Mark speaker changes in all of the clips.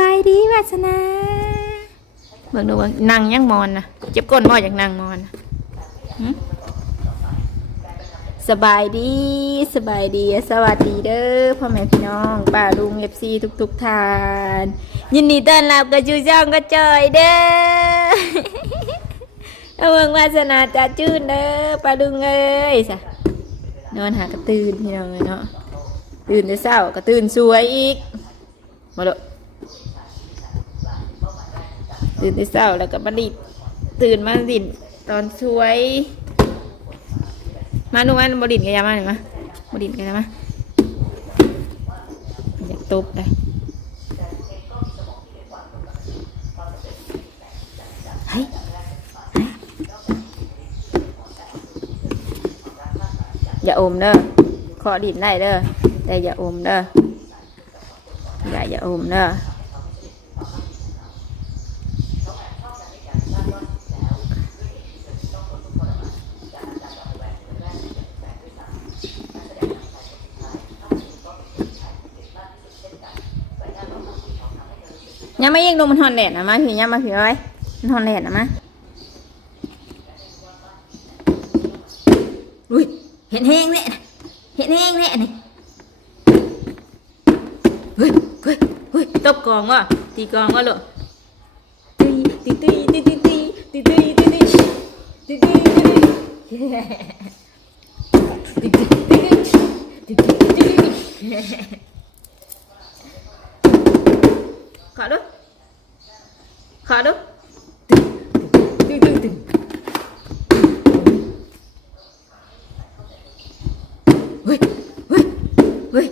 Speaker 1: บายดีวาสนาเบิ่งดูเบิ่งนั่งยังมอนนะเจ็บก้นบ่อยากนั่งมอนนะหึสบายดีสบายดีสวัสดีเด้อพ่อแม่พี่น้องป้าลุงเอฟซีทุกทุกๆท่าน ยินดีต้อนรับกับจูจ้องกระจอยเด้อเอาเบิ่งวาสนาจะจื้นเด้อป้าลุงเอ้ยสะนอนหากระตื่นพี่น้องเลยเนาะตื่นแต่เช้ากระตื่นสวยอีกมาดู ตื่นแต่เช้าแล้วก็มาดิดตื่นมาดิดตอนช่วย มาดูมันบดิดกันยามาหน่อยมาบดิดกันยามาอยากตบเลยเฮ้ยเฮ้ยอย่าอมเด้อขอดิดได้เด้อ แต่อย่าอมเด้อ อย่าอย่าอมเด้อ ยังไม่ยิงลงมันหอนแดดนะมาพี่ยังมาพี่ไว้มันหอนแดดนะมาอุ้ยเห็นแห้งเนี่ยเห็นแห้งเนี่ยนี่เฮ้ยเฮ้ยเฮ้ยตบกองวะตีกองวะลูกตีตีตีตีตีตีตีตีตีตีตีตีตีตีตีตีขอดูขอดูตึงตึงตึ khả Kaɗo. Từ từ từ. Ui, ui, ui.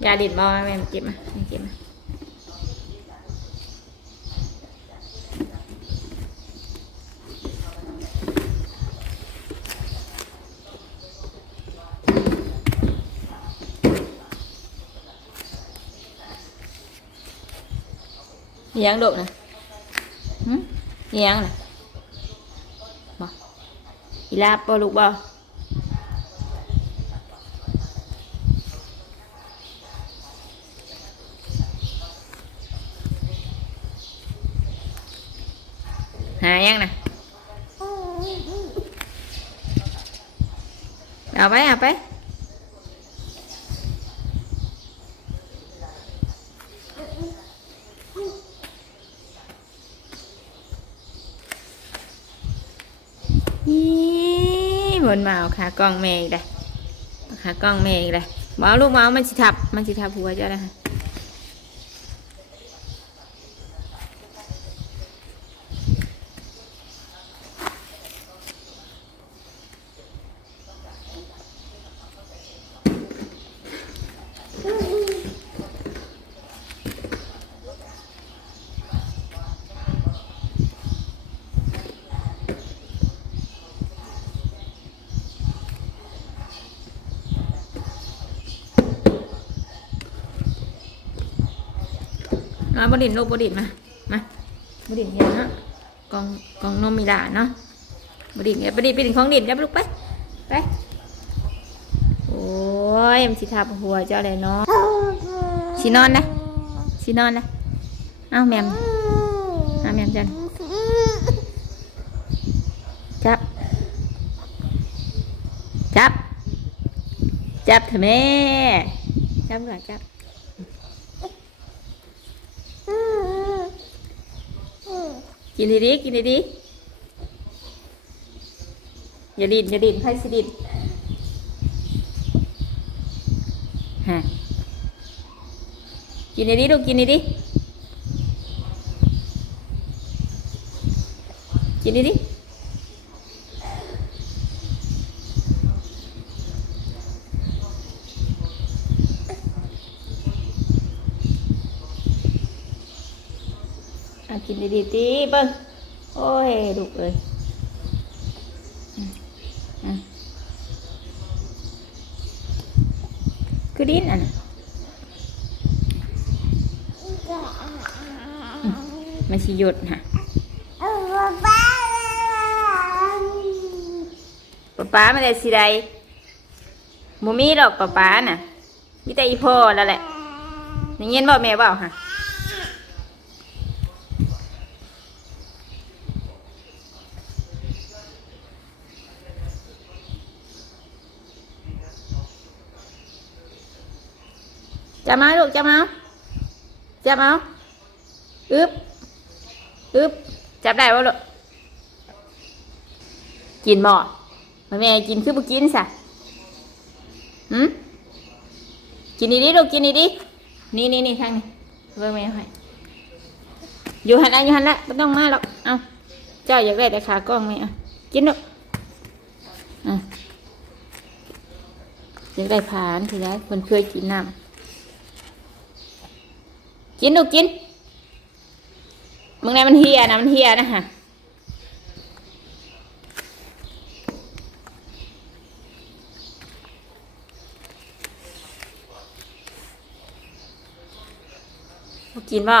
Speaker 1: Gia đình bao em chị mà, em chị mà. dán độ này ừ? dán này mà đi lạp bao lục bao hà, ăn nè. Đâu bé à bé. มาเอาขากล้องแม่อีกเลยเอาขากล้องแม่อีกเลยมอาลูกมาเอามันสิทับ มันสิทับหัวเจ้าเลยค่ะ มาบดินลูกบดินมา มาบดินเห็นเนาะกองกองนมมีหลานเนาะบดินเนี่ยบดินไปดินของดินยับลูกไป ไป โอ้ยมันสิทับหัวเจ้าเลยเนาะสินอนนะสินอนนะเอ้าแมมเอ้าแมมจันจับ จับ จับเถอะแม่ จับก่อจับ กินดีๆกินดีๆอย่าดินอย่าดินให้สิดินฮะกินดีๆลูกกินดีๆกินดีๆอะกิน ดีๆตีเบิ้งโอ้ยลูกเอ้ยอืมอืมคือดินอะนะอืมมันสิหยุดฮะป้าป้าไม่ได้สิใดบ่มีดอกป้าป้าน่ะมีแต่อีพ่อแล้วแหละอย่างเงี้ยบอกแม่เปล่าฮะ จะมาลูกจะมาเอาจะมาอาอึ๊บอึ๊บจับได้ป่ะลูกกินบ่มาแม่กินคือบ่กินสะหืมกินดีๆลูกกินดีๆนี่นี่นี่ทางนี้เบิ่งแม่ให้อยู่หันอะอยู่หันละไม่ต้องมาหรอกเอาเจ้าอยากได้แต่ขากล้องไหมอะกินลูกอะอยากได้ผ่านทีไรคนเคยกินน้ำ กินดูกิน มึงไหนมันเฮียนะมันเฮียนะฮะกินป่ะ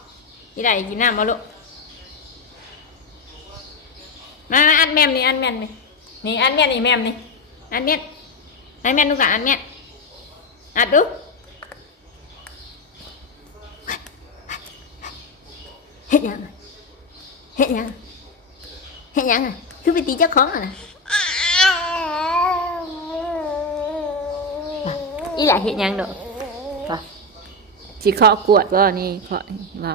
Speaker 1: อันเมียนเฮ้ยอันเมียนลูกอันเมียนอันเมียนลูกอันเมียนลูกแม่มาหน่ะอยากกินน้ำบ่ยี่ได้อยากกินน้ำบ่ลูกมามาอันแม่มนี่อันแม่มนี่นี่อันแม่มนี่แม่มนี่อันเมียนอันเมียนลูกหลานอันเมียนอัดดูเฮ็ดยังไงเฮ็ดหยังเฮ็ดหยังอะคือไปตีเจ้าของอะนะอีหล่ะเฮ็ดหยังดอกป่ะสิเคาะกวดบ่นี่เคาะบ่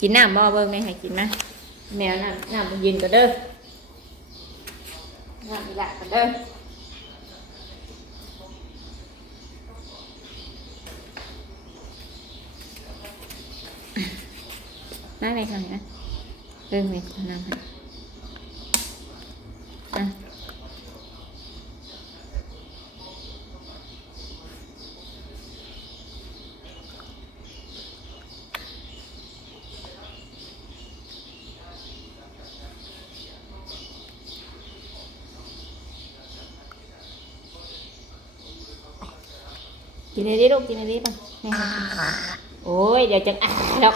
Speaker 1: กินน้ำบ่เบิ่งแม่ให้กินนะแมวน้ำน้ำมันเย็นก็เด้อน้ำอีหล่ะก็เด้อมาแม่ทำอย่างนั้นเบิ่งแม่เอาน้ำให้ กินอะไรดิลูกกินอะไรดิป่ะแม่ให้กินโอ้ยเดี๋ยวจะอ่าดอก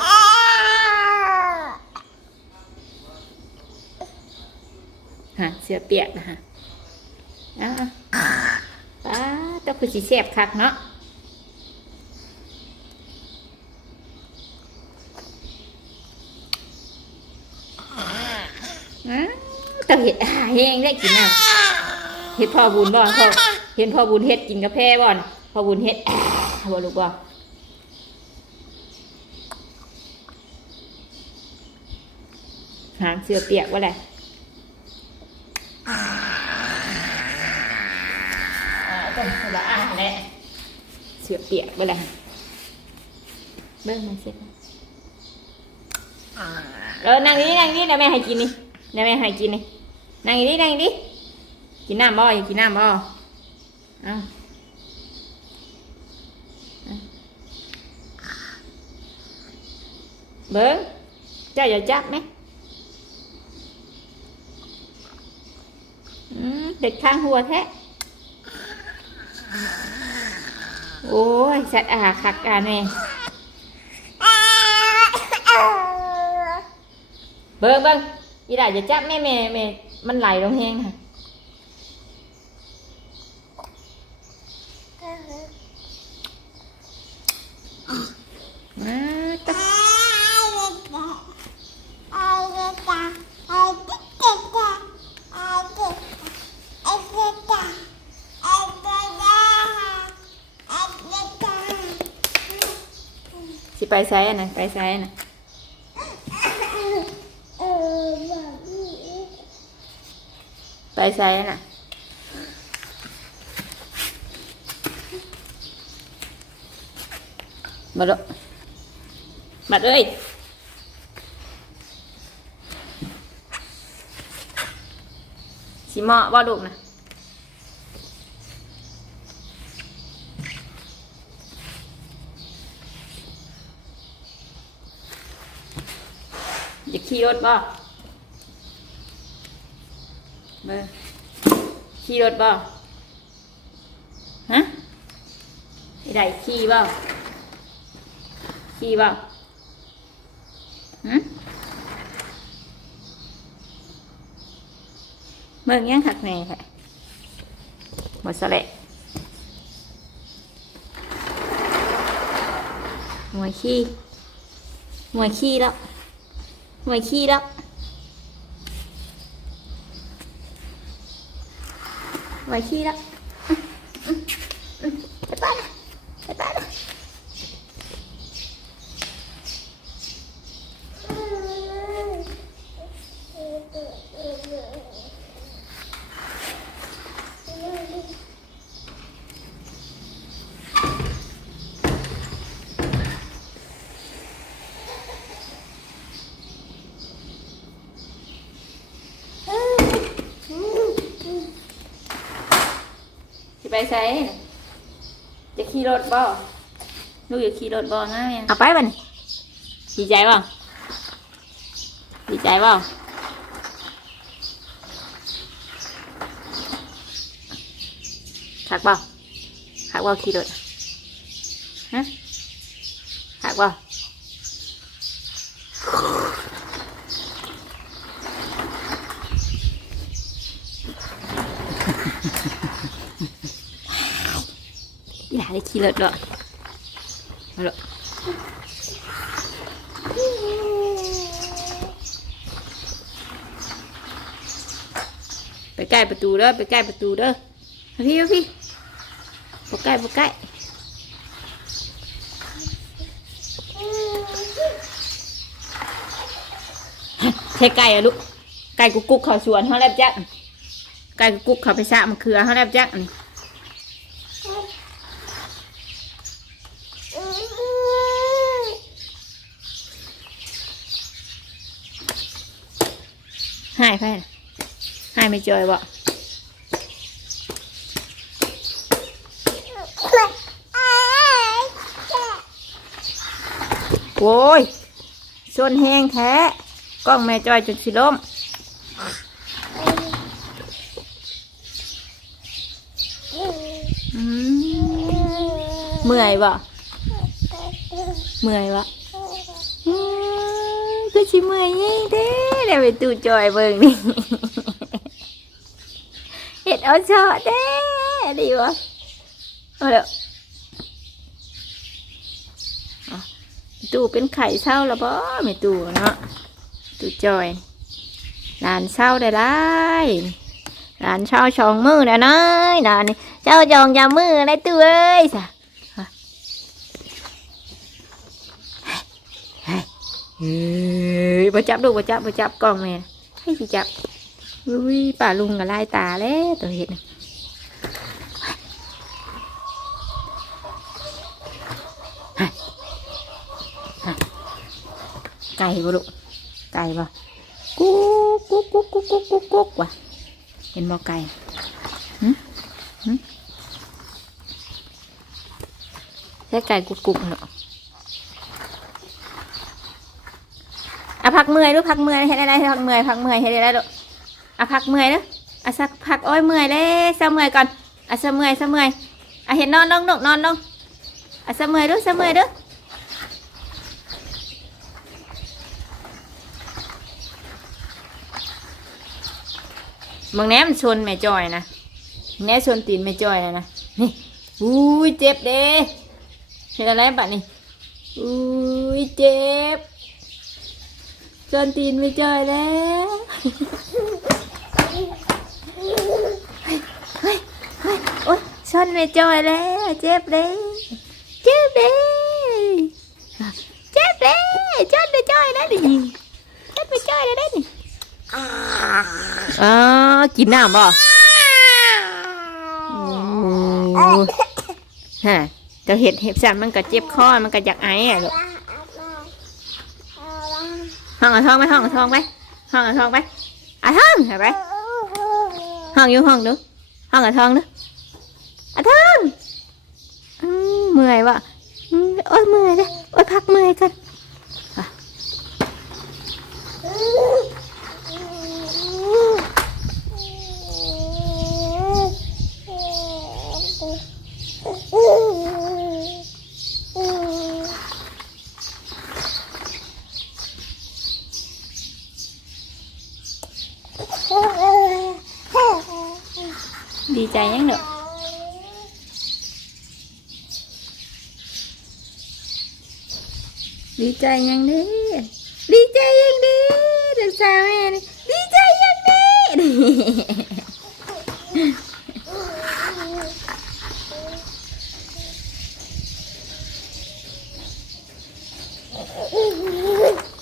Speaker 1: ฮะเสื้อเปียกนะฮะอะอะป้าต้องคือสีแสบคักเนาะอะต้องเห็ดอ่าแห้งได้กินน้ำเห็ดพ่อบุญบ่พ่อเห็นพ่อบุญเห็ดกินกาแฟบ่นะ พ่อบุญเห็ดอ่าบ่ลูกบ่หางเสื้อเปียกว่าไรต้องสละอาแหละเสื้อเปียกว่าไรเบิ้งมาเสร็จเออนั่งนี่นั่งนี่เดี๋ยวแม่ให้กินนี่เดี๋ยวแม่ให้กินนี่นั่งนี่นั่งนี่กินน้ำบ่อยากกินน้ำบ่เอ้า เบิ้งเจ้าอย่าจับไหมอืมเด็ดข้างหัวแท้โอ้ยสัตว์อาคักอาแม่เบิ้งเบิ้งอีหล่าอย่าจับแม่แม่แม่มันไหลลงแห้งค่ะมาตะ ไปไซส์นะไปไซส์นะไปไซส์นะมาดมาเอ้ยสิเหมาะบ่ลูกนะ จะขี่รถบ่เบอร์ขี่รถบ่ฮะไอ้ใดขี่บ่ขี่บ่หึเบิ่งยังหักแหน่ค่ะหมดสะเละหมวยขี้หมวยขี้แล้ว หน่วยขี้แล้วหวยขี้แล้วไปป้านะไปป้านะสิ ไปใส่จะขี่รถบ่ลูกอย่าขี่รถบ่นะแม่เอาไปบัดนดีใจบ่ดีใจบ่ขักบ่ขักบ่ขี่รถฮะขักบ่ อย่าได้ขี่รถด้วยมาลูกไปใกล้ประตูเด้อไปใกล้ประตูเด้อพี่พี่ปใกล้ไปใกล้ใช่ไก่อะลูกไก่กุกกุกเขาสวนเขาแลบจักไก่กุกกุกเขาไปสะมะเขือเขาแลบจักนี่ ไปน่ะหายไม่จอยบ่โว้ยชนแห้งแท้กล้องแม่จอยจนสิล้มอืมเมื่อยบ่เมื่อยบ่อืมคือ ชิเมื่อยยี่เด้เดี๋ยวไปตู่จอยเบิ่งนี่เห็ดเอาเชาะเด้ดีวะเอาเด้ออะตู่เป็นไข่เศร้าแล้วบ่ไม่ตู่เนาะตู่จอยหลานเศร้าได้ไรหลานเศร้าชองมือนะน้อยหลานนี่เจ้าจองยามืออะไรตู่เอ้ยสะ เฮ้ย บ่จับดูบ่จับบ่จับกล้องแม่ให้สิจับอุ้ยป่าลุงกับลายตาแล้วตัวเห็ดน่ะไก่บ่ลูกไก่บ่กุ๊กกุ๊กกุ๊กกุ๊กกุ๊กกุ๊กกุ๊กว่ะเห็นบ่ไก่หึหึใช่ไก่กุ๊กกุ๊กเนาะ อะพักเมื่อยดูพักเมื่อยเฮ็ดอะไรพักเมื่อยพักเมื่อยเฮ็ดอะไรดูอะพักเมื่อยเด้ออะสักพักโอ้ยเมื่อยเลยเสเมื่อยก่อนอะเสเมื่อยเสเมื่อยอะเห็นนอนลงนกนอนลงอะเสเมื่อยดูเสเมื่อยดูบางแหนมันชนแม่จอยนะแหนชนตีนแม่จอยนะนะนี่อุ้ยเจ็บเด้เห็นอะไรบัดนี่อุ้ยเจ็บ จนตีนไม่จอยแล้วเฮ้ยเฮ้ยโอ๊ยชนไม่จอยแล้วเจ็บเลยเจ็บเลยเด้จดไปจ้อยแล้วนี่จดไปจ้อยแล้วด้นี่อ๋อกินน้ำบ่โอ้ฮะเจะเห็ดเห็บสันมันก็เจ็บคอมันก็อยากไออะลูก ห้องเอาทองไปห้องเอาทองไปห้องเอาทองไปเอาทองเห็นไหมห้องอยู่ห้องดูห้องเอาทองดูเอาทองอืมเมื่อยวะโอ้ยเมื่อยเลยโอ้ยพักเมื่อยกัน ดีใจ ยังเด้อดีใจยังเด้อดีใจยังเด้อเด็กสาวแม่ดีใจยังเด้อ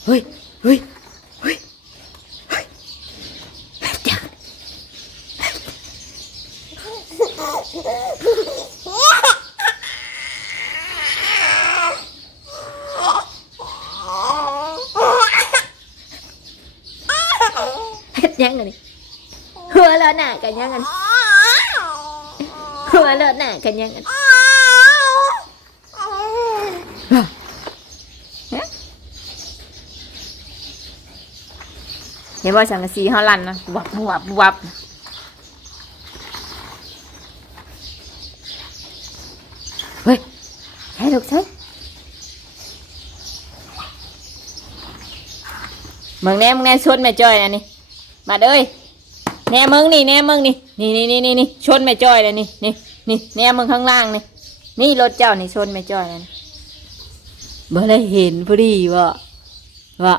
Speaker 1: เฮ้ยเฮ้ยเฮ้ยเฮ้ยจัก เฮ็ดยังไงนี่หัวเลอะหน้ากันยังไงหัวเลอะหน้า กันยังเห็นว่าสังกะสีเขาลันนะวับวับวับเฮ้ยใช่ลูกใช่มึงแน่มึงแน่ชนแม่จ้อยนะนี่มาเด้ยแน่มึงนี่แน่มึงนี่นี่นี่นี่นี่นี่ชนแม่จ้อยเลยนี่นี่ นี่แน่มึงข้างล่างนี่ นี่รถเจ้านี่ชนแม่จ้อยเลยบ่ได้เห็นพอดีว่ะว่ะ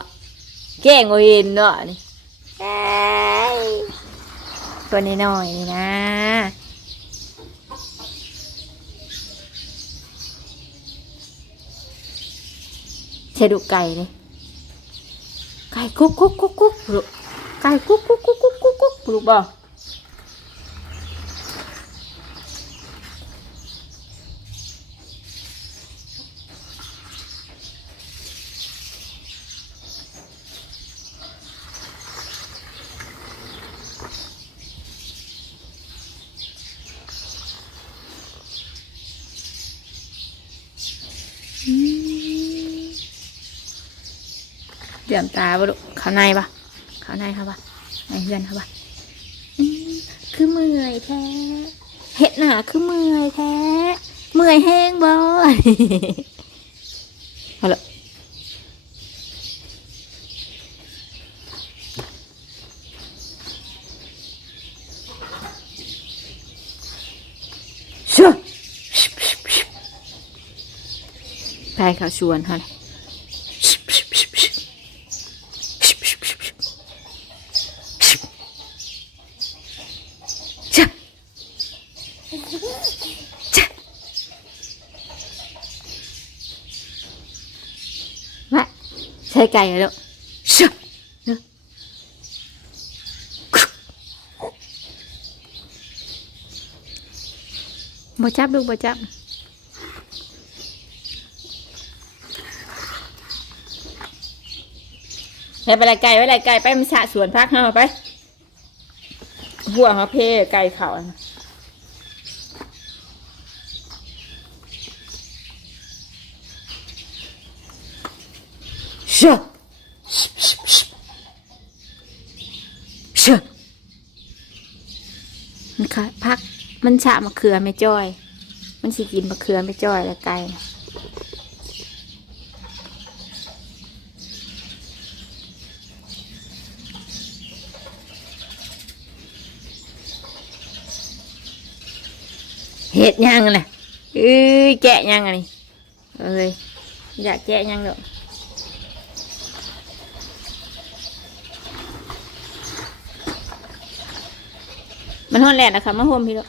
Speaker 1: แกล้งบ่เห็นเนาะนี่เอ้ยตัวนี้หน่อยนี่นะใช่ดูไก่เลยไก่กุ๊กกุ๊กกุ๊กกุ๊กลูกไก่กุ๊กกุ๊กกุ๊กกุ๊กกุ๊กกุ๊กลูกบ่ เดือมตาบ่ลูกเข้าในปะเข้าในครับปะในเฮือนครับปะคือเมื่อยแท้เห็ดหนาคือเมื่อยแท้ เมื่อยแห้งบ่เอาละชื่อไปเขาชวนฮะชะชะมาใช่ ไก่เหรอลูกชะเนอะบ่จับลูกบ่จับไปไปละไก่ไปละไก่ไปมันสะสวนพักเฮาไปหัวเขาเพไก่เขาอะ นะเชื่อเชื่อมันค่ะพักมันฉะมะเขือไม่จ้อย มันสิกินมะเขือไม่จ้อยแล้วไก่เห็ดยังน่ะเอ้ยแกะยังอันนี้เอ้ยอยากแกะยังเด้อ มันห้อนแลนนะคะมาห่วมพี่ลูก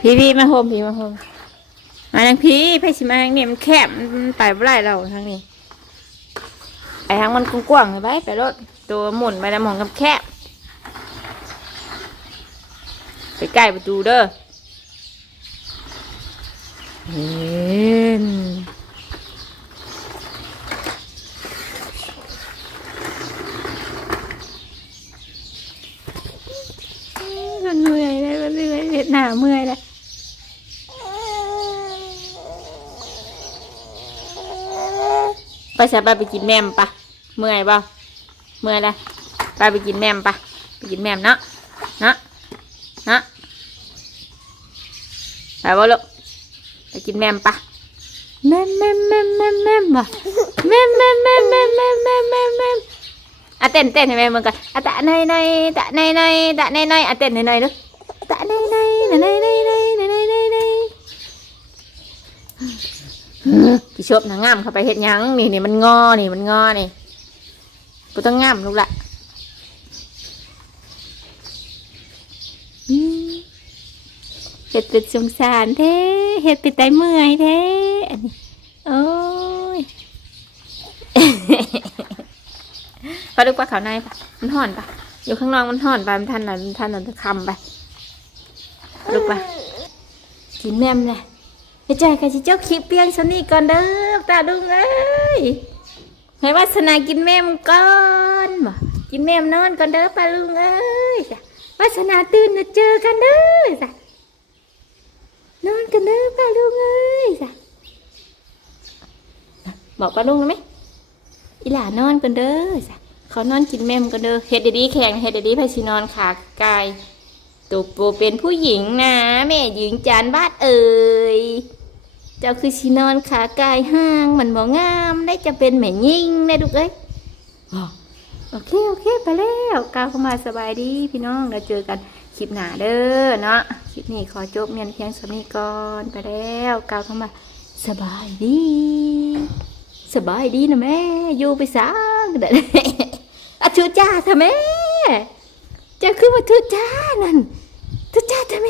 Speaker 1: พี่พี่มาห่มพี่มาห่มมาทางพี่ไปชิมาทางนี้มันแคบมันไปไม่ได้เราทางนี้ไอ้ทางมันกว้างๆไปไปรถตัวหมุนไปแล้วมองกับแคบไปใกล้ประตูเด้อ ดหน้าเมื่อยเลยไปใส่ไปไปกินแมมปะเมื่อยเปล่าเมื่อยแล้วไปไปกินแมมปะไปกินแมมเนาะเนาะเนาะไปบ่ลูกไปกินแมมปะแมมแมมแมมแมมแมมบ่แมมแมมแมมแมมแมมแมมแมมแมมอะเต้นเต้นให้แม่มึงกันอะตะในในตะในในตะในในอะเต้นในในดู พี่ชบนะงามเข้าไปเฮ็ดหยังนี่นี่มันงอนี่มันงอนี่กูต้องงามลูกละอืมเฮ็ดเป็นสงสารแท้เฮ็ดเป็นไตเมื่อยแท้อันนี้โอ้ยพอลูกปลาขาวในปะมันห่อนปะอยู่ข้างนอกมันห่อนไปมันทันหน่อยมันทันหน่อยจะคำไปลูกปะกินแม่มเลย ไปใจกันสิเจ้าคลิปเพียงชนี้ก่อนเด้อตาดุงเอ้ยให้วาสนากินแม่มก่อนบ่กินแม่มนอนก่อนเด้อปลาลุงเอ้ยวาสนาตื่นมาเจอกันเด้อจ้ะนอนกันเด้อปลาลุงเอ้ยจ้ะบอกปลาลุงได้ไหมอีหลานอนกันเด้อจ้ะเขานอนกินแม่มกันเด้อเฮ็ดดีๆแข็งเฮ็ดดีๆไผสินอนขากายตัวโปเป็นผู้หญิงนะ แม่หญิงจานบ้าดเอ่ย เจ้าคือชีนอนขากายห้างมันบ่งามได้จะเป็นแม่ยิ่งได้ลูกเอ้ยโอเคโอเคไปแล้วก้าวเข้ามาสบายดีพี่น้องเราเจอกันคลิปหนาเด้อเนาะคลิปนี้ขอจบเมียนเพียงสามีก่อนไปแล้วก้าวเข้ามาสบายดี สบายดีนะแม่อยู่ไปสร้างเด้ออะชูจ้าทำแม่จะขึ้นมาทุจ้านั่นทุจ้าทำไม